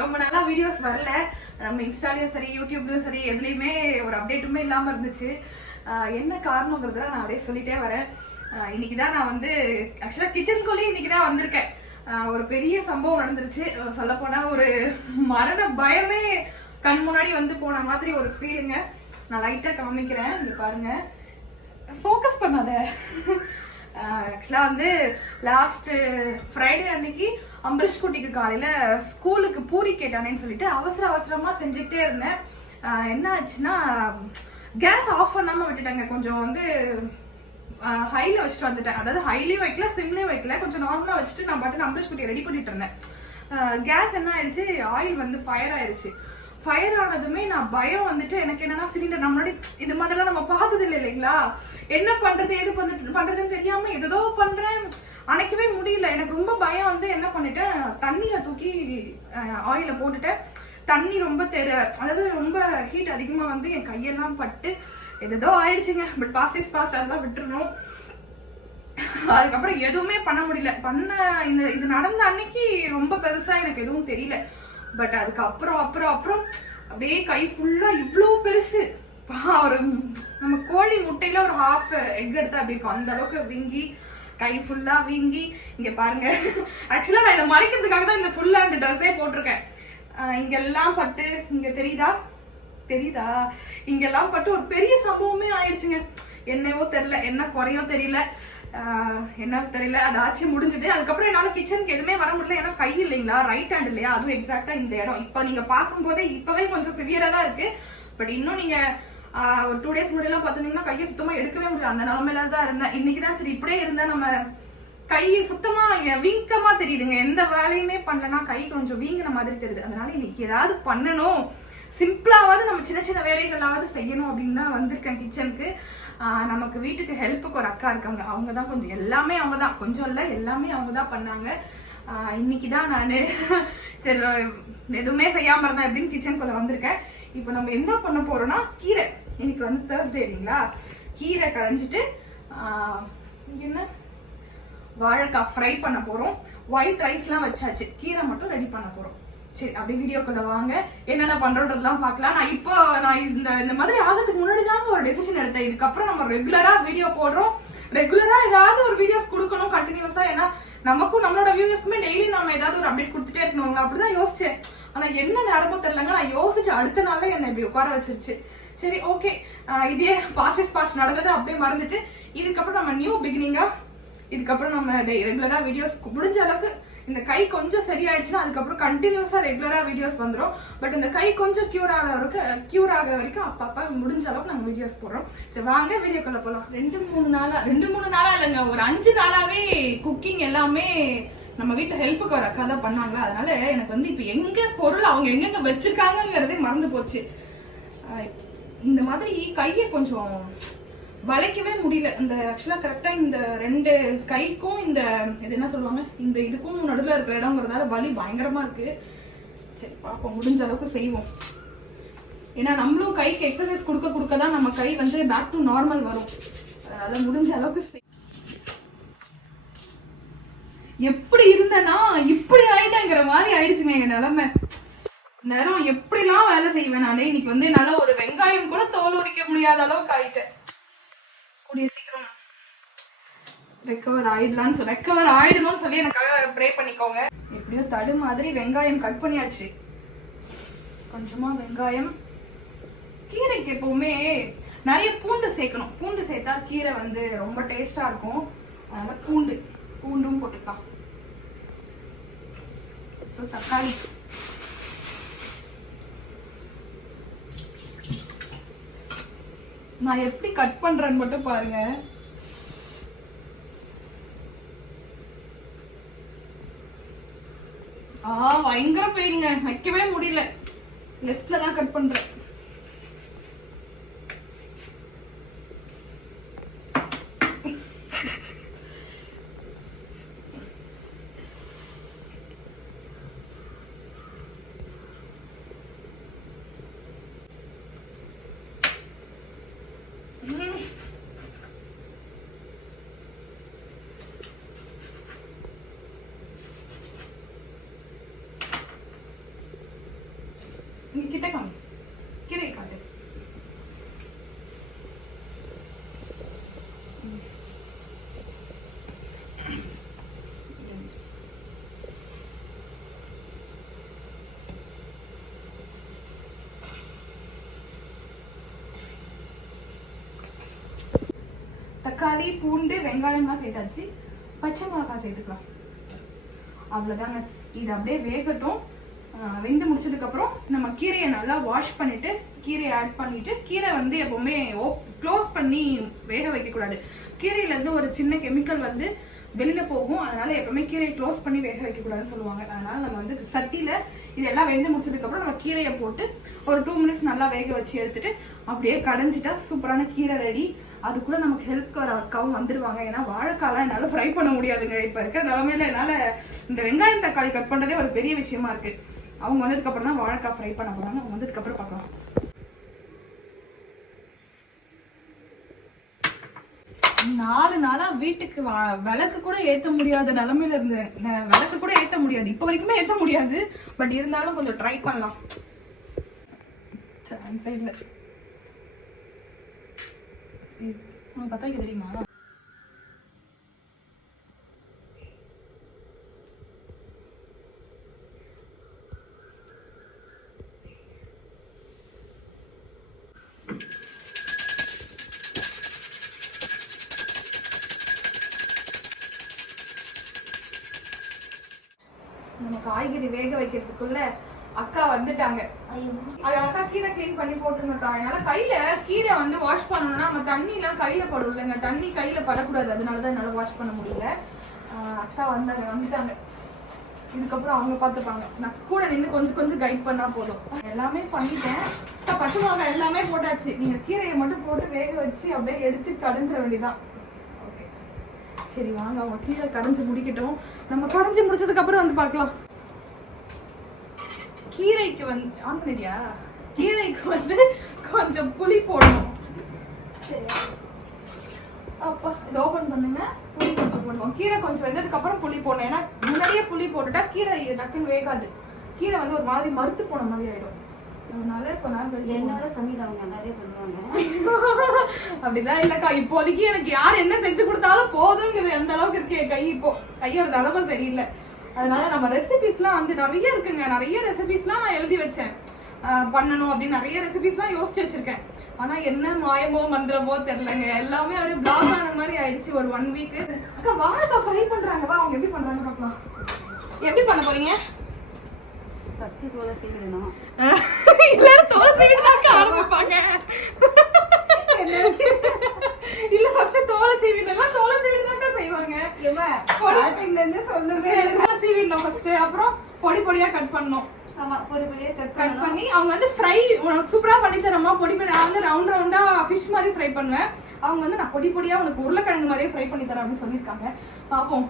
ரொம்ப நாளா வீடியோஸ் வரல. நம்ம இன்ஸ்டாலயும் சரி யூடியூப்லயும் சரி எதுலையுமே ஒரு அப்டேட்டுமே இல்லாம இருந்துச்சு. என்ன காரணங்கிறத நான் அப்படியே சொல்லிட்டே வரேன். இன்னைக்கு தான் நான் வந்து ஆக்சுவலா கிச்சனுக்குள்ளேயே இன்னைக்கு தான் வந்திருக்கேன். ஒரு பெரிய சம்பவம் நடந்துருச்சு. சொல்ல போனா ஒரு மரண பயமே கண் முன்னாடி வந்து போன மாதிரி ஒரு ஃபீலிங்க. நான் லைட்டா காமிக்கிறேன், இங்க பாருங்க. ஃபோக்கஸ் பண்ணாத. ஆக்சுவலா வந்து லாஸ்ட் ஃப்ரைடே அன்னைக்கு அம்பரீஷ் குட்டிக்கு காலையில ஸ்கூலுக்கு பூரி கேட்டானேன்னு சொல்லிட்டு அவசரமா செஞ்சுக்கிட்டே இருந்தேன். என்ன ஆச்சுன்னா கேஸ் ஆஃப் பண்ணாம விட்டுட்டாங்க. கொஞ்சம் வந்து ஹைல வச்சுட்டு வந்துட்டேன். அதாவது ஹைலையும் வைக்கல சிம்லையும் வைக்கல, கொஞ்சம் நார்மலா வச்சுட்டு நான் பாட்டு அம்பரீஷ் குட்டியை ரெடி பண்ணிட்டு இருந்தேன். கேஸ் என்ன ஆயிடுச்சு, ஆயில் வந்து ஃபயர் ஆயிடுச்சு. ஃபயர் ஆனதுமே நான் பயம் வந்துட்டு எனக்கு என்னன்னா சிலிண்டர் நம்ம முன்னாடி இது மாதிரிலாம் நம்ம பார்த்தது இல்லை இல்லைங்களா, என்ன பண்றது எது பண்றதுன்னு தெரியாம ஏதோ பண்றேன், அணைக்கவே முடியல. எனக்கு ரொம்ப பயம் வந்து என்ன பண்ணிட்டேன், தண்ணியில தூக்கி ஆயில போட்டுட்டேன். தண்ணி ரொம்ப அதாவது ரொம்ப ஹீட் அதிகமா வந்து என் கையெல்லாம் பட்டு ஏதோ ஆயிடுச்சுங்க. பட் பாஸ்ட் இஸ் பாஸ்ட், அதெல்லாம் விட்டுருணும். அதுக்கப்புறம் எதுவுமே பண்ண முடியல. இது நடந்த அன்னைக்கு ரொம்ப பெருசா எனக்கு எதுவும் தெரியல. பட் அதுக்கப்புறம் அப்புறம் அப்படியே கை ஃபுல்லா இவ்வளோ பெருசு, ஒரு நம்ம கோழி முட்டையில ஒரு ஹாஃப் எக் எடுத்தா அப்படி இருக்கும், அந்த அளவுக்கு வீங்கி கை ஃபுல்லா வீங்கி. இங்க பாருங்க, ஆக்சுவலா நான் இதை மறைக்கிறதுக்காக தான் இந்த ஃபுல் ஹேண்ட் ட்ரெஸ்ஸே போட்டிருக்கேன். இங்கெல்லாம் பட்டு, இங்க தெரியுதா இங்கெல்லாம் பட்டு ஒரு பெரிய சம்பவமே ஆயிடுச்சுங்க. என்னவோ தெரியல, என்ன குறையோ தெரியல, என்ன தெரியல, அது ஆச்சு முடிஞ்சது. அதுக்கப்புறம் என்னால கிச்சனுக்கு எதுவுமே வர முடியல. ஏன்னா கை இல்லைங்களா, ரைட் ஹேண்ட் இல்லையா, அதுவும் எக்ஸாக்டா இந்த இடம். இப்ப நீங்க பார்க்கும் போதே இப்பவே கொஞ்சம் சிவியரா தான் இருக்கு. பட் இன்னும் நீங்க ஒரு 2 days முன்னாடிலாம் பாத்தீங்கன்னா கையை சுத்தமா எடுக்கவே முடியல, அந்த நிலைமையில தான் இருந்தேன். இன்னைக்குதான் சரி இப்படியே இருந்தா நம்ம கை சுத்தமா வீக்கமா தெரியுதுங்க. எந்த வேலையுமே பண்ணலன்னா கை கொஞ்சம் வீங்கின மாதிரி தெரியுது. அதனால இன்னைக்கு ஏதாவது பண்ணணும், சிம்பிளாவது நம்ம சின்ன சின்ன வேலைகளாவது செய்யணும் அப்படின்னு தான் வந்திருக்கேன் கிச்சனுக்கு. நமக்கு வீட்டுக்கு ஹெல்ப்புக்கு ஒரு அக்கா இருக்காங்க. அவங்க தான் கொஞ்சம் எல்லாமே அவங்க தான், கொஞ்சம் இல்லை எல்லாமே அவங்க தான் பண்ணாங்க. இன்னைக்கு தான் நான் சரி எதுவுமே செய்யாம இருந்தேன் அப்படின்னு கிச்சனுக்குள்ள வந்திருக்கேன். இப்போ நம்ம என்ன பண்ண போறோம்னா கீரை, இன்னைக்கு வந்து தேர்ஸ்டே இல்லைங்களா, கீரை களைஞ்சிட்டு என்ன வாழைக்காய் ஃப்ரை பண்ண போறோம். ஒயிட் ரைஸ்லாம் வச்சாச்சு, கீரை மட்டும் ரெடி பண்ண போறோம். சரி அப்படியே வீடியோக்குள்ள வாங்க, என்னென்ன பண்றோன்றதெல்லாம் பார்க்கலாம். நான் இந்த மாதிரி ஆகிறதுக்கு முன்னாடி தாங்க ஒரு டெசிஷன் எடுத்தேன். இதுக்கப்புறம் நம்ம ரெகுலரா வீடியோ போடுறோம், ரெகுலரா ஏதாவது ஒரு வீடியோஸ் கொடுக்கணும் கண்டினியூஸா. ஏன்னா நமக்கும் நம்மளோட வியூவர்ஸ்க்குமே டெய்லி நம்ம ஏதாவது ஒரு அப்டேட் கொடுத்துட்டே இருக்கணும், அப்படிதான் யோசிச்சேன். ஆனா என்ன நேரமோ தெரியலங்க, நான் யோசிச்சு அடுத்த நாள்ல என்ன இப்படி உட்கார வச்சிருச்சு. சரி ஓகே, இதே பாஸ்ட் நடந்தது அப்படியே மறந்துட்டு இதுக்கப்புறம் நம்ம நியூ பிகினிங்கா, இதுக்கப்புறம் நம்ம ரெகுலரா வீடியோஸ் முடிஞ்ச அளவுக்கு, இந்த கை கொஞ்சம் சரியாயிடுச்சுன்னா அதுக்கப்புறம் கண்டினியூஸா ரெகுலரா வீடியோஸ் வந்துடும். பட் இந்த கை கொஞ்சம் கியூர் ஆகிற வரைக்கும் அப்பப்ப முடிஞ்ச அளவுக்கு நாங்கள் வீடியோஸ் போடுறோம். சரி வாங்க வீடியோக்குள்ள போகலாம். 2-3 நாளா இல்லைங்க, ஒரு 5 நாளாவே குக்கிங் எல்லாமே நம்ம வீட்டுல ஹெல்ப்புக்கு ஒரு அக்கா தான் பண்ணாங்க. அதனால எனக்கு வந்து இப்ப எங்க பொருள் அவங்க எங்கெங்க வச்சிருக்காங்கிறதே மறந்து போச்சு. இந்த மாதிரி கையை கொஞ்சம் வளைக்கவே முடியல. இந்த ஆக்சுவலா கரெக்டா இந்த 2 கைக்கும் இந்த இது என்ன சொல்லுவாங்க, இந்த இதுக்கும் நடுவில் இருக்கிற இடங்கிறதால வலி பயங்கரமா இருக்கு. சரி பாப்போம், முடிஞ்ச அளவுக்கு செய்வோம். ஏன்னா நம்மளும் கைக்கு எக்ஸசைஸ் கொடுக்க தான் நம்ம கை வந்து பேக் டு நார்மல் வரும். அதனால முடிஞ்ச அளவுக்கு எப்படி இருந்தேன்னா இப்படி ஆயிட்டேங்கிற மாதிரி ஆயிடுச்சுங்க எங்க நிலைமை. நேரம் எப்படிலாம் வேலை செய்வேன் நானே. இன்னைக்கு வந்து என்னால ஒரு வெங்காயம் கூட தோல் உரிக்க முடியாத அளவுக்கு ஆயிட்டேன். கூடிய சீக்கிரம் ரெக்கவர் ஆயிடணும்னு சொல்லி எனக்காக ப்ரே பண்ணிக்கோங்க. எப்படியோ தடு மாதிரி வெங்காயம் கட் பண்ணியாச்சு. கொஞ்சமா வெங்காயம், கீரைக்கு எப்பவுமே நிறைய பூண்டு சேர்க்கணும். பூண்டு சேர்த்தா கீரை வந்து ரொம்ப டேஸ்டா இருக்கும். அதனால பூண்டும் போட்டுக்கலாம். தக்காளி, நான் எப்படி கட் பண்றேன்னு மட்டும் பாருங்க. பயங்கர பெயிங்க, வைக்கவே முடியல. லெஃப்ட்ல தான் கட் பண்றேன். இங்க கிட்ட காமி, கீரை காட்டு. தக்காளி, பூண்டு, வெங்காயம்லாம் சேர்த்தாச்சு. பச்சை மிளகாய் சேர்த்துக்கலாம். அவ்வளோதாங்க. இது அப்படியே வேகட்டும். வெந்து முடிச்சதுக்கப்புறம் நம்ம கீரையை நல்லா வாஷ் பண்ணிட்டு கீரையை ஆட் பண்ணிட்டு, கீரை வந்து எப்பவுமே க்ளோஸ் பண்ணி வேக வைக்கக்கூடாது. கீரையிலேருந்து ஒரு சின்ன கெமிக்கல் வந்து வெளியில போகும். அதனால எப்பவுமே கீரையை க்ளோஸ் பண்ணி வேக வைக்கக்கூடாதுன்னு சொல்லுவாங்க. அதனால நம்ம வந்து சட்டியில் இதெல்லாம் வெந்து முடிச்சதுக்கப்புறம் நம்ம கீரையை போட்டு ஒரு 2 மினிட்ஸ் நல்லா வேக வச்சு எடுத்துட்டு அப்படியே கடைஞ்சிட்டா சூப்பரான கீரை ரெடி. அது கூட நமக்கு ஹெல்ப் வர அக்காவும் வந்துடுவாங்க. ஏன்னா வாழைக்காலாம் என்னால் ஃப்ரை பண்ண முடியாதுங்க. இப்போ இருக்கிற நிலமையில என்னால் இந்த வெங்காயம் தக்காளி கட் பண்ணுறதே ஒரு பெரிய விஷயமா இருக்கு. அவங்க வந்ததுக்கப்புறம் தான் வாழைக்காய் ஃப்ரை பண்ண போகிறாங்க. அவங்க வந்ததுக்கப்புறம் பார்க்கலாம். நாலு நாளா வீட்டுக்கு விளக்கு கூட ஏற்ற முடியாத நிலமையில இருந்தேன். விளக்கு கூட ஏற்ற முடியாது, இப்போ வரைக்குமே ஏற்ற முடியாது. பட் இருந்தாலும் கொஞ்சம் ட்ரை பண்ணலாம். சான்ஸே இல்லை. பார்த்தா இது தெரியுமா? நம்ம காய்கறி வேக வைக்கிறதுக்குள்ள அக்கா வந்துட்டாங்க. அக்கா கீரை கிளீன் பண்ணி போட்டுருங்கக்கா. அதனால கையில கீரை வந்து வாஷ் பண்ணணும்னா நம்ம தண்ணி எல்லாம் கையில படும் இல்லைங்க. தண்ணி கையில படக்கூடாது. அதனாலதான் என்னால வாஷ் பண்ண முடியல. அக்கா வந்துட்டாங்க. இதுக்கப்புறம் அவங்க பார்த்துப்பாங்க. நான் கூட நின்று கொஞ்சம் கொஞ்சம் கைட் பண்ணா போதும். எல்லாமே பண்ணிட்டேன். பச்சை மிளகாய் எல்லாமே போட்டாச்சு. நீங்க கீரையை மட்டும் போட்டு வேக வச்சு அப்படியே எடுத்து கடைஞ்சிட வேண்டியதான். ஓகே, சரி வாங்க. அவங்க கீரை கடைஞ்சு முடிக்கட்டும். நம்ம கடைஞ்சு முடிச்சதுக்கு அப்புறம் வந்து பார்க்கலாம். கீரைக்கு வந்து ஆன் பண்ணிட்டியா? கீரைக்கு வந்து கொஞ்சம் புளி போடணும். அப்பா இதை ஓபன் பண்ணுங்க. புளி கொஞ்சம் போடுவோம். கீரை கொஞ்சம் வெந்ததுக்கு அப்புறம் புளி போடணும். ஏன்னா முன்னாடியே புளி போட்டுட்டா கீரை டக்குன்னு வேகாது. கீரை வந்து ஒரு மாதிரி மறுத்து போன மாதிரி ஆயிடும். அதனால கொஞ்ச நேரம் கழிச்சு என்னோட சமையல் அவங்க நிறைய பண்ணுவாங்க. அப்படிதான் இல்லக்கா. இப்போதைக்கு எனக்கு யார் என்ன செஞ்சு கொடுத்தாலும் போதுங்கிறது எந்த அளவுக்கு இருக்கு என் கை. இப்போ கையோட நிலமை சரியில்லை. அதனால நம்ம ரெசிபிஸ்லாம் வந்து நிறைய இருக்குங்க. நிறைய ரெசிபிஸ்லாம் நான் எழுதி வச்சேன் பண்ணணும் அப்படின்னு. நிறைய ரெசிபிஸ்லாம் யோசிச்சு வச்சிருக்கேன். ஆனா என்ன மாயமோ மந்திரமோ தெரியலங்க. எல்லாமே அப்படியே பிளாக் ஆன மாதிரி ஆயிடுச்சு ஒரு 1 வீக். அக்கா வாழைக்காய் ஃப்ரை பண்றாங்க. வா அவங்க எப்படி பண்றாங்க பார்க்கலாம். எப்படி பண்ண போறீங்க? ஃபர்ஸ்ட் தோலை சீவிடணும். எல்லாரும் தோலை சீவிட்டு தான் ஆரம்பிப்பாங்க. இல்ல ஃபர்ஸ்ட் தோலை சீவிடலாம். தோலை சீவிட்டு தான் செய்வாங்க. ஸ்டார்டிங்ல இருந்து சொல்லுவே. சீவிடணும் ஃபர்ஸ்ட். அப்புறம் பொடி பொடியா கட் பண்ணணும். ஆமா, பொடி பொடியா கட் பண்ணி அவங்க வந்து ஃப்ரை உனக்கு சூப்பரா பண்ணி தரமா. பொடி பொடி நான் வந்து ரவுண்ட் ரவுண்டா ஃபிஷ் மாதிரி ஃப்ரை பண்ணுவேன். அவங்க வந்து நான் பொடி பொடியா உனக்கு உருளைக்கிழங்கு மாதிரியே ஃப்ரை பண்ணி தரேன் அப்படின்னு சொல்லியிருக்காங்க. பார்ப்போம்.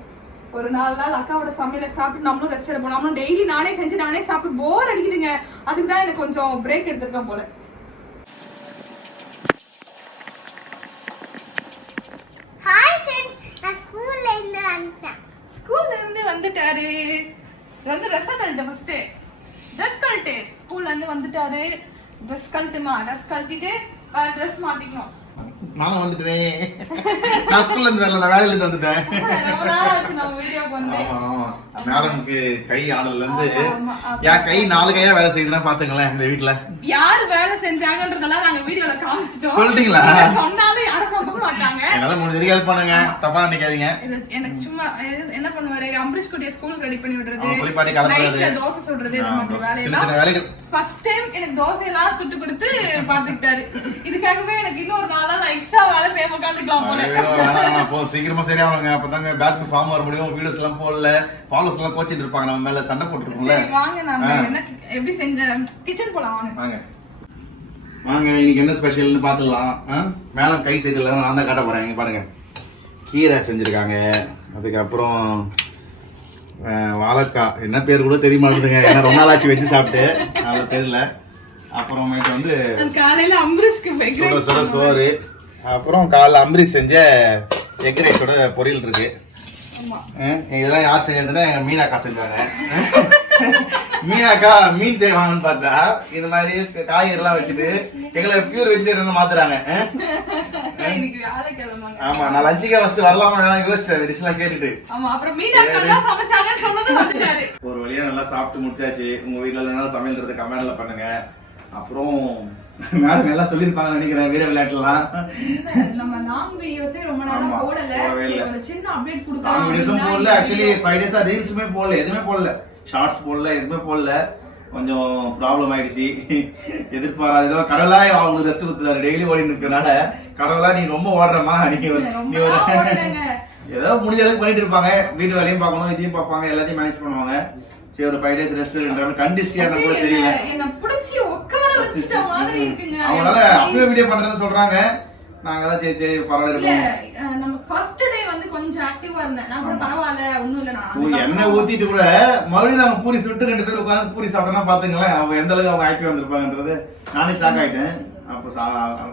ஒரு 4 நாள் அக்காவோட சமையலை சாப்பிட்டு நம்மளும் ரெஸ்ட் எடுப்போம். நம்மளும் டெய்லி நானே செஞ்சு நானே சாப்பிட்டு போர் அடிக்குதுங்க. அதுக்கு தான் எனக்கு கொஞ்சம் பிரேக் எடுத்துருக்கேன் போல. ஸ்கூல்ல இருந்து வந்துட்டாரு. வந்து ட்ரெஸ் கழட்ட ஃபர்ஸ்ட். ட்ரெஸ் கழட்டு. ஸ்கூல்ல இருந்து வந்துட்டாரு. ட்ரெஸ் கழட்டுமா. ட்ரெஸ் கழட்டிட்டு ட்ரெஸ் மாட்டிக்கணும். நானும் வந்துட்டேன். நான் ஸ்கூல்ல இருந்து வரல, நான் வேலையில இருந்து வந்துட்டேன். ரொம்ப நாள் ஆச்சு நம்ம வீடியோக்கு வந்து. மேடம்க்கு கை ஆனதுல இருந்து என் கை 4 கையா வேலை செய்யுதுன்னா பாத்துங்களேன். இந்த வீட்டுல யார் வேலை செஞ்சாங்கன்றதெல்லாம் நாங்க வீடியோல காமிச்சிட்டோம். சொல்லிட்டீங்களா? சொன்னாலும் யாரும் நம்ப மாட்டாங்க. என்னால முடிஞ்ச ஹெல்ப் பண்ணுங்க, தப்பா நினைக்காதீங்க. எனக்கு சும்மா என்ன பண்ணுவாரு, அம்பரீஷ் குட்டிய ஸ்கூலுக்கு ரெடி பண்ணி விடுறது, குளிப்பாட்டி கலப்புறது, தோசை சுடுறது, இந்த மாதிரி வேலைகள். ஃபர்ஸ்ட் டைம் எனக்கு தோசை எல்லாம் சுட்டு கொடுத்து பாத்துக்கிட்டாரு. இதுக்காகவே எனக்கு இன்னொரு 4 நாள் எக்ஸ்ட்ரா வேலை செய்ய உட்காந்துக்கலாம் போல. சீக்கிரமா சரியாவாங்க. அப்பதாங்க பேக் டு ஃபார்ம் வர முடியும். வீடியோஸ் எல்லாம் போடல, ஃபாலோஸ் எல்லாம் கோச்சிட்டு இருப்பாங்க, நம்ம மேல சண்டை போட்டுருக்கோம்ல. வாங்க நாம என்ன எப்படி செஞ்ச கிச்சன் போலாம். வாங்க வாங்க. இன்னைக்கு என்ன ஸ்பெஷல்னு பாத்துக்கலாம். மேடம் கை செய்யல, நான் தான் காட்ட போறேன். இங்க பாருங்க, கீரை செஞ்சிருக்காங்க. அதுக்கப்புறம் வாழைக்காய், என்ன பேர் கூட தெரிய மாட்டேங்குதுங்க, ஏன்னா ரொம்ப நாள் ஆச்சு வச்சு சாப்பிட்டு, அதனால தெரியல. அப்புறமேட்டு வந்து காலையில அம்பரீஷ்க்கு சுட சோறு, அப்புறம் காலைல அம்பரீஷ் செஞ்ச எக் ரைஸோட பொரியல் இருக்கு. இதெல்லாம் யார் செஞ்சதுன்னா எங்க மீனாக்கா செஞ்சாங்க. மீனாக்கா மீன் செய்வாங்கன்னு பார்த்தா இந்த மாதிரி காய்கறி எல்லாம் வச்சுட்டு எங்களை பியூர் வெஜிடேரியன் மாத்துறாங்க. இன்னைக்கு வியாழக்கிழமை. ஆமா நான் லஞ்சுக்கே ஃபர்ஸ்ட் வரலாமா யோசிச்சேன் டிஷ் எல்லாம் கேட்டுட்டு. ஆமா அப்புறம் மீனாக்கா தான் சமைச்சாங்கன்னு சொன்னது வந்துட்டாரு. ஒரு வழியா நல்லா சாப்பிட்டு முடிச்சாச்சு. உங்க வீட்டுல என்ன சமையல்ன்றது கமெண்ட்ல பண்ணுங்க. அப்புறம் மேடம் எல்லாம் சொல்லிருப்பாங்க நினைக்கிறேன் வீர விளையாட்டுலாம். நம்ம லாங் வீடியோஸே ரொம்ப நாளா போடல. சரி ஒரு சின்ன அப்டேட் கொடுக்கலாம். லாங் வீடியோஸும் போடல. ஆக்சுவலி 5 டேஸா ரீல்ஸுமே போடல, எதுவுமே போடல, ஷார்ட்ஸ் போடல, எதுவுமே போடல. கொஞ்சம் ப்ராப்ளம் ஆயிடுச்சு. எதிர்பாராத ஏதோ கடவுளா அவங்களுக்கு ரெஸ்ட் கொடுத்துறாரு. டெய்லி ஓடிட்டு இருக்கனால கடவுளா நீ ரொம்ப ஓடுறமா நீ ஏதோ முடிஞ்ச அளவுக்கு பண்ணிட்டு இருப்பாங்க. வீட்டு வேலையும் பார்க்கணும், இதையும் பார்ப்பாங்க, எல்லாத்தையும் மேனேஜ் பண்ணுவாங்க. சரி ஒரு 5 டேஸ் ரெஸ்ட் கண்டிஸ்டியா கூட தெரியல. என்ன புடிச்சி உட்கார வச்சிட்ட மாதிரி இருக்குங்க. அவங்களால அப்படியே வீடியோ பண்றதுன்னு சொல்றாங்க. நாங்க தான் சரி சரி பரவாயில்ல. நம்ம ஃபர்ஸ்ட் டே வந்து கொஞ்சம் ஆக்டிவா இருந்தேன். நான் கூட பரவாயில்ல ஒண்ணும் இல்ல. நான் எண்ணெய் ஊத்திட்டு கூட மறுபடியும் நாங்க பூரி சுட்டு 2 பேர் உட்கார்ந்து பூரி சாப்பிட்டோம்னா பாத்துங்களேன் அவங்க எந்த அளவுக்கு அவங்க ஆக்டிவா வந்திருப்பாங்கன்றது நானே ஷாக் ஆயிட்டேன். அப்போ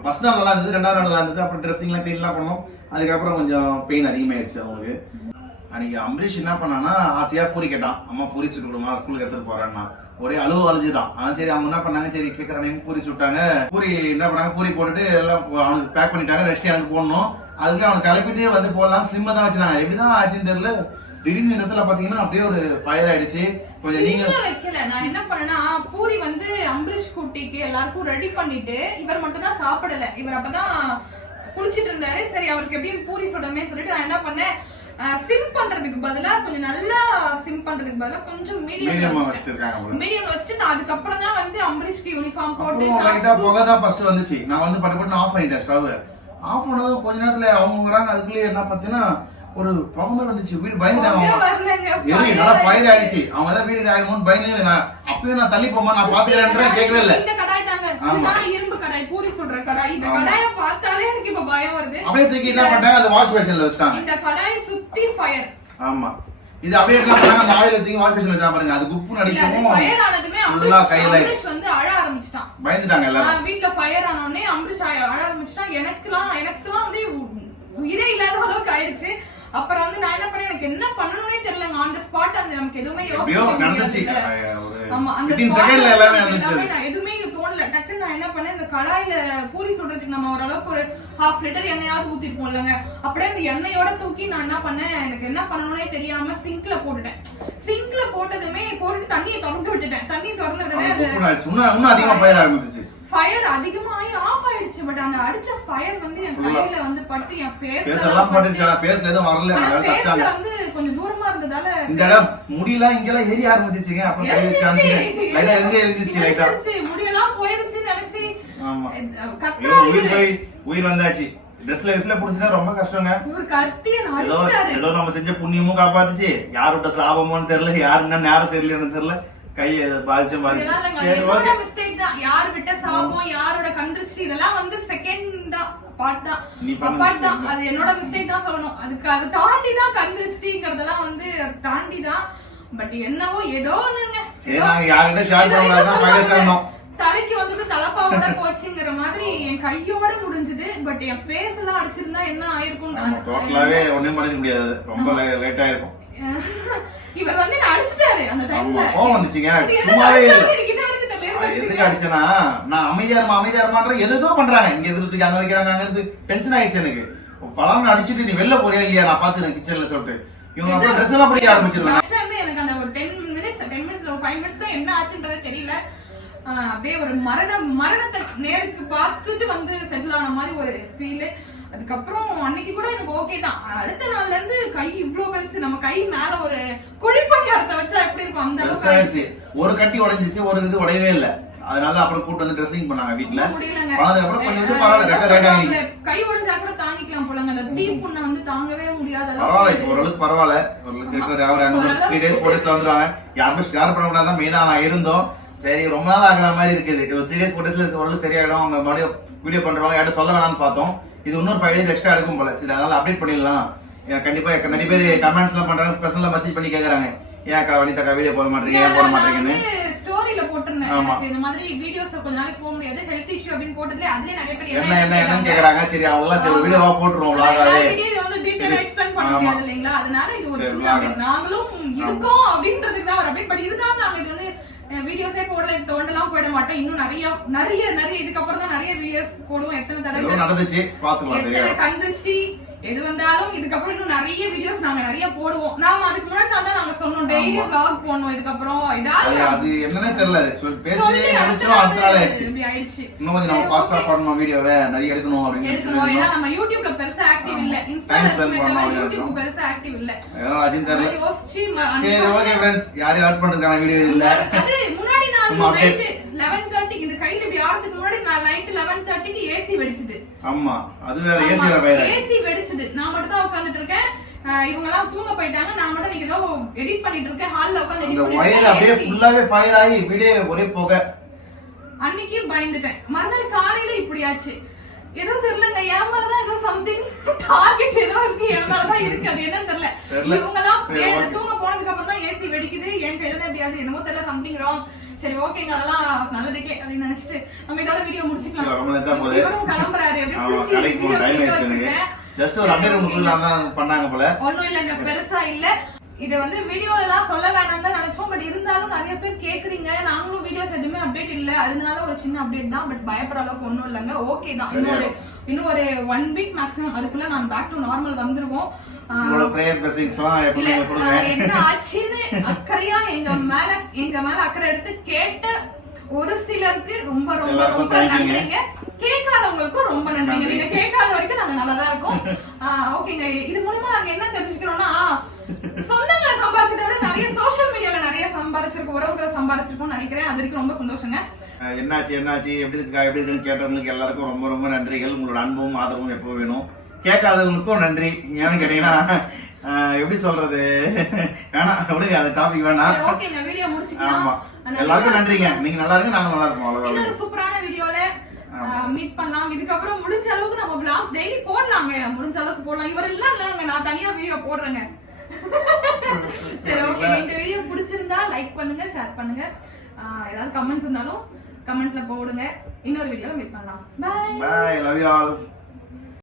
ஃபர்ஸ்ட் நாள் நல்லா இருந்தது, 2வது நாள் நல்லா இருந்தது. அப்புறம் ட்ரெஸ்ஸிங் எல்லாம் கிளீன் எல்லாம் பண்ணோம். அதுக்கப்புறம் கொஞ்சம் பெயின் அதிகமாயிருச்சு அவங்களுக்கு. அன்னைக்கு அம்பரீஷ் என்ன பண்ணான்னா ஆசையா பூரி கேட்டான். அம்மா பூரி சுட்டு கொடுமா ஸ்கூலுக்கு எடுத்துட்டு போறேன்னா ஒரே அழுதுதான். ஆனா சரி அவங்க என்ன பண்ணாங்க, சரி கேட்கறானே பூரி சுட்டாங்க. பூரி என்ன பண்ணாங்க, பூரி போட்டுட்டு எல்லாம் அவனுக்கு பேக் பண்ணிட்டாங்க. ரெஸ்ட் எனக்கு போடணும். அதுக்கு அவனுக்கு கிளப்பிட்டு வந்து போடலாம் ஸ்லிம்மா தான் வச்சிருந்தாங்க. எப்படிதான் ஆச்சுன்னு தெரியல. திடீர்னு இடத்துல பாத்தீங்கன்னா அப்படியே ஒரு ஃபயர் ஆயிடுச்சு. கொஞ்சம் நீங்க வைக்கல. நான் என்ன பண்ணேன்னா பூரி வந்து அம்பரீஷ் குட்டிக்கு எல்லாருக்கும் ரெடி பண்ணிட்டு இவர் மட்டும் தான் சாப்பிடல. இவர் அப்பதான் குளிச்சிட்டு இருந்தாரு. சரி அவருக்கு எப்படியும் பூரி சுடமே சொல்லிட்டு நான் என்ன பண்ணேன், சிம் பண்றதுக்கு பதிலா கொஞ்சம் நல்லா சிம் பண்றதுக்கு பதிலா கொஞ்சம் மீடியம் வச்சுட்டு நான் அதுக்கப்புறம் தான் வந்து அம்பரீஷ்க்கு யூனிஃபார்ம் போட்டு புகை தான் ஃபர்ஸ்ட் வந்துச்சு. நான் வந்து பட்டு ஆஃப் பண்ணிட்டேன் ஸ்டவ். ஆஃப் பண்ணதும் கொஞ்ச நேரத்துல அவங்க வராங்க. அதுக்குள்ளேயே என்ன பார்த்தீங்கன்னா ஒரு புகை வந்துச்சு. வீடு பயந்துட்டாங்க. நல்லா ஃபயர் ஆயிடுச்சு. அவங்க தான் வீடு ஆயிடுமோன்னு பயந்து நான் அப்பயும் நான் தள்ளி போமா நான் பாத்துக்கிறேன் கேட்கவே இல்லை. இந்த கடாய் தாங்க, இரும்பு கடாய், பூரி சுடுற கடாய். இந்த கடாயை பார்த்தாலே எனக்கு இப்ப பயம் வருது. அப்படியே தூக்கி என்ன பண்ணாங்க, அந்த வாஷ் பேஷன்ல வச்சிட்டாங்க. இந்த கடாய் சுத்தி ஃபயர். ஆமா இது அப்படியே என்ன பண்ணாங்க, அந்த ஆயில தூக்கி வாஷ் பேஷன்ல வச்சா பாருங்க. அது குப்பு நடிக்கும். ஃபயர் ஆனதுமே அம்பரீஷ் வந்து அழ ஆரம்பிச்சிட்டான். பயந்துட்டாங்க எல்லாரும். வீட்ல ஃபயர் ஆனோனே அம்பரீஷ் அழ ஆரம்பிச்சிட்டான். எனக்குலாம் வந்து உயிரே இல்லாத அளவுக்கு ஆயிடுச்சு. அப்புறம் வந்து நான் என்ன பண்ணேன், எனக்கு என்ன பண்ணணும்னே தெரியல. ஆன் தி ஸ்பாட் அந்த நமக்கு எதுவுமே யோசிச்சு ஆமா அந்த செகண்ட்ல எல்லாமே நான் எதுவுமே தோணல. டக்குன்னு நான் என்ன பண்ணேன், இந்த கடாயில பூரி சுடுறதுக்கு நம்ம ஓரளவுக்கு ஒரு 1/2 லிட்டர் எண்ணெயாவது ஊத்திருப்போம் இல்லங்க. அப்படியே அந்த எண்ணெயோட தூக்கி நான் என்ன பண்ணேன், எனக்கு என்ன பண்ணணும்னே தெரியாம சிங்க்ல போட்டுட்டேன். சிங்க்ல போட்டதுமே போட்டு தண்ணியை திறந்து விட்டுட்டேன். தண்ணி திறந்து விட்டவே இன்னும் அதிகமா ஃபயர் ஆரம்பிச்சிச்சு. ஃபயர் அதிகமாயி ஆஃப் ஆயிடுச்சு. பட் அந்த அடிச்ச ஃபயர் வந்து என் கையில வந்து பட்டு என் ஃபேஸ்ல எல்லாம் பட்டுச்சு. ஃபேஸ்ல எதுவும் வரல. நான் ஃபேஸ்ல வந்து கொஞ்சம் தூரமா இருந்ததால இந்த முடியல இங்கெல்லாம் ஏறி ஆரம்பிச்சிச்சுங்க. அப்புறம் லைட்டா எரிஞ்சிச்சு. லைட்டா முடியெல்லாம் போயிருச்சுன்னு நினைச்சு ஆமா கத்துறாரு. உயிர் வந்தாச்சு. ட்ரெஸ்ல புடிச்சா ரொம்ப கஷ்டங்க. ஒரு கட்டிய அடிச்சாரு. ஏதோ நம்ம செஞ்ச புண்ணியமும் காப்பாத்துச்சு. யாரோட சாபமோன்னு தெரியல, யாரு என்ன நேரம் சரியில்லைன்னு தெரியல. கை பாதிச்சு மிஸ்டேக் தான். யார் விட்ட சாபம், யாரோட கண்ட்ரிஸ்ட், இதெல்லாம் வந்து செகண்ட் தான், பார்ட் தான். அது என்னோட மிஸ்டேக் தான் சொல்லணும். அதுக்கு அது தாண்டி தான் கண்ட்ரிஸ்ட்ங்கிறதெல்லாம் வந்து தாண்டி தான். பட் என்னவோ ஏதோ ஒண்ணுங்க, தலைக்கு வந்துட்டு தலப்பாவோட போச்சுங்கிற மாதிரி என் கையோட முடிஞ்சது. பட் என் ஃபேஸ் எல்லாம் அடிச்சிருந்தா என்ன ஆயிருக்கும் டோட்டலாவே ஒண்ணும் பண்ண முடியாது. ரொம்ப லேட் ஆயிருக்கும். இவர் வந்து என்ன அடிச்சிட்டாரு. அந்த டைம்ல கோவம் வந்துச்சுங்க. சும்மாவே எதுக்கு அடிச்சனா, நான் அமைதியாரமான்ற எதோ பண்றாங்க. இங்க எதிர்த்து அங்க வைக்கிறாங்க, அங்க இருந்து டென்ஷன் ஆயிடுச்சு எனக்கு. பலான்னு அடிச்சிட்டு நீ வெளில போறியா இல்லையா நான் பாத்துறேன் கிச்சன்ல சொல்லிட்டு இவங்க அப்புறம் ட்ரெஸ் எல்லாம் பிடிக்க ஆரம்பிச்சிருவாங்க. ஆக்சுவலா எனக்கு அந்த ஒரு 10 மினிட்ஸ்ல 5 மினிட்ஸ் தான் என்ன ஆச்சுன்றது தெரியல. அப்படியே ஒரு மரணத்தை நேருக்கு பார்த்துட்டு வந்து செட்டில் ஆன மாதிரி ஒரு ஃபீல். அதுக்கப்புறம் அன்னைக்கு கூட எனக்கு ஓகே தான். அடுத்த நாள்ல இருந்து கை இவ்வளவு பெருசு. நம்ம கை மேல ஒரு குழிப்பணியாரத்தை வச்சா எப்படி இருக்கும் அந்த அளவுக்கு. ஒரு கட்டி உடைஞ்சிச்சு, ஒரு இது உடையவே இல்ல. அதனால அப்புறம் கூட்டு வந்து ட்ரெஸ்ஸிங் பண்ணாங்க வீட்ல. கை உடைஞ்சா கூட தாங்கிக்கலாம் போலங்க. அந்த தீ புண்ணை வந்து தாங்கவே முடியாத பரவாயில்ல. ஓரளவுக்கு பரவாயில்ல. ஒரு 3 டேஸ் 4 டேஸ்ல வந்துருவாங்க. யாருமே ஷேர் பண்ண கூடாதான் மெயினா நான் இருந்தோம். சரி ரொம்ப நாள் ஆகிற மாதிரி இருக்குது. 3 டேஸ் 4 டேஸ்ல ஓரளவு சரியாயிடும். அவங்க மறுபடியும் வீடியோ பண்றவங்க யார்ட்ட சொல்ல வேணாம்னு பார்த்தோம். இது இன்னொரு 5 டேஸ் எக்ஸ்ட்ரா இருக்கும் போல. சரி அதனால அப்டேட் பண்ணிடலாம். கண்டிப்பா நிறைய பேர் கமெண்ட்ஸ் எல்லாம் பண்றாங்க, பர்சனலா மெசேஜ் பண்ணி கேக்குறாங்க, ஏன் வனிதாக்கா வீடியோ போட மாட்டீங்க, ஏன் போட மாட்டீங்கன்னு. ஸ்டோரியில போட்டுருந்தேன் இந்த மாதிரி வீடியோஸ் கொஞ்ச நாளைக்கு போக முடியாது, ஹெல்த் இஷ்யூ அப்படின்னு போட்டதுல அதுலயே நிறைய பேர் என்ன கேக்குறாங்க. சரி அவங்க எல்லாம் சரி வீடியோவா போட்டுருவோம். இது வந்து டீடைலா எக்ஸ்பிளைன் பண்ண முடியாது இல்லீங்களா. அதனால இது ஒரு சின்ன அப்டேட். நாங்களும் இருக்கோம் அப்படின்றதுக்கு தான் ஒரு அப்டேட். பட் இருந்தாலும் நாங்க இது வந்து வீடியோஸே போடல, தோண்டலாம் போயிட மாட்டோம். இன்னும் நிறைய நிறைய நிறைய இதுக்கப்புறம் தான் நிறைய வீடியோஸ் போடுவோம். எத்தனை தடவை நடந்துச்சு பாத்துக்கலாம், எத்தனை கந்திருச்சு எது வந்தாலும் இதுக்கப்புறம் இன்னும் நிறைய வீடியோஸ் நாங்க நிறைய போடுவோம். நாம அதுக்கு முன்னாடி தான் நாங்க சொன்னோம் டெய்லி vlog போடணும். இதுக்கப்புறம் அது என்னன்னே தெரியல, பேசி அடுத்த நாள் ஆயிடுச்சு. இன்னும் கொஞ்சம் நம்ம ஃபாஸ்டா பண்ணணும், வீடியோவை நிறைய எடுக்கணும் அப்படின்னு எடுக்கணும். ஏன்னா நம்ம யூடியூப்ல பெருசா ஆக்டிவ் இல்ல, இன்ஸ்டால யூடியூப் பெருசா ஆக்டிவ் இல்ல. அதனால அதையும் தெரியல. யோசிச்சு சரி ஓகே फ्रेंड्स, யாரையும் ஆட் பண்றதுக்கான வீடியோ இல்ல. அது முன்னாடி நான் நைட் 11:30 இந்த கையில இப்படி ஆறதுக்கு முன்னாடி நான் நைட் 11:30க்கு ஏசி வெடிச்சது. ஆமா, அது வேற ஏசி வேற பையன். ஏசி வெடிச்சது. நான் மட்டும் தான் உட்கார்ந்துட்டு இருக்கேன். இவங்க எல்லாம் தூங்க போயிட்டாங்க. நான் மட்டும் நீங்க ஏதோ எடிட் பண்ணிட்டு இருக்கேன். ஹால்ல உட்கார்ந்து எடிட் பண்ணிட்டு இருக்கேன். வயர் அப்படியே ஃபுல்லாவே ஃபயர் ஆகி வீடியோ ஒரே போக. அன்னைக்கு பயந்துட்டேன். மறுநாள் காலையில இப்படியாச்சு. ஏதோ தெரியலங்க, என் மேலதான் ஏதோ சம்திங் டார்கெட் ஏதோ இருக்கு, என் மேலதான் இருக்கு. அது என்னன்னு தெரியல. இவங்க எல்லாம் தூங்க போனதுக்கு அப்புறம் தான் ஏசி வெடிக்குது. என் கையில தான் எப்படியாவது என்னமோ தெரியல, சம்திங் ராங். சரி ஓகேங்க, அதெல்லாம் நல்லதுக்கே அப்படின்னு நினைச்சிட்டு நம்ம இதோட வீடியோ முடிச்சுக்கலாம். இவரும் கிளம்புறாரு. ஜஸ்ட் ஒரு அப்டேட் உங்களுக்கு பண்ணாங்க போல. ஒண்ணும் இல்லங்க, பெருசா இல்ல. இத வந்து வீடியோல எல்லாம் சொல்ல வேணாம் தான் நினைச்சோம். பட் இருந்தாலும் நிறைய பேர் கேக்குறீங்க. நாங்களும் வீடியோஸ் எதுவுமே அப்டேட் இல்ல, அதனால ஒரு சின்ன அப்டேட் தான். பட் பயப்படுற அளவுக்கு ஒண்ணும் இல்லங்க, ஓகே தான். இன்னும் ஒரு 1 வீக் மேக்ஸிமம் அதுக்குள்ள நான் பேக் டு நார்மல் வந்துருவோம். என்ன ஆச்சுன்னு அக்கறையா எங்க மேல அக்கறை எடுத்து கேட்ட ஒரு சிலருக்கு ரொம்ப ரொம்ப ரொம்ப நன்றிங்க. கேட்காதவங்களுக்கும் ரொம்ப நன்றிங்க. நீங்க கேட்காத வரைக்கும் நாங்க நல்லாதான் இருக்கோம். ஓகேங்க, இது மூலமா நாங்க என்ன தெரிஞ்சுக்கிறோம்னா, சொந்தங்களை சம்பாதிச்சதை விட நிறைய சோசியல் மீடியால நிறைய சம்பாதிச்சிருக்கோம், உறவுகளை சம்பாதிச்சிருக்கோம் நினைக்கிறேன். அது வரைக்கும் ரொம்ப சந்தோஷங்க. என்னாச்சு எப்படி இருக்குன்னு கேட்டவங்களுக்கு எல்லாருக்கும் ரொம்ப ரொம்ப நன்றிகள். உங்களோட அன்பும் ஆதரவும் எப்போ வேணும். கேட்காதவங்களுக்கும் நன்றி. ஏன்னு கேட்டீங்கன்னா எப்படி சொல்றது, வேணாம் விடுங்க, அந்த டாபிக் வேணாம். ஓகேங்க, வீடியோ முடிச்சுக்கலாம். ஆமா, எல்லாருக்கும் நன்றிங்க. நீங்க நல்லா இருங்க, நாங்க நல்லா இருக்கோம். அவ்வளவுதான். இன்னொரு சூப்பரான வீடியோல மீட் பண்ணலாம். இதுக்கப்புறம் முடிஞ்ச அளவுக்கு நம்ம vlogs டெய்லி போடலாங்க. முடிஞ்ச அளவுக்கு போடலாம். இவர் எல்லாம் இல்லங்க, நான் தனியா வீடியோ போடுறேங்க. சரி ஓகே, இந்த வீடியோ பிடிச்சிருந்தா லைக் பண்ணுங்க, ஷேர் பண்ணுங்க. ஏதாவது கமெண்ட்ஸ் இருந்தாலும் கமெண்ட்ல போடுங்க. இன்னொரு வீடியோல மீட் பண்ணலாம். Bye bye, love you all.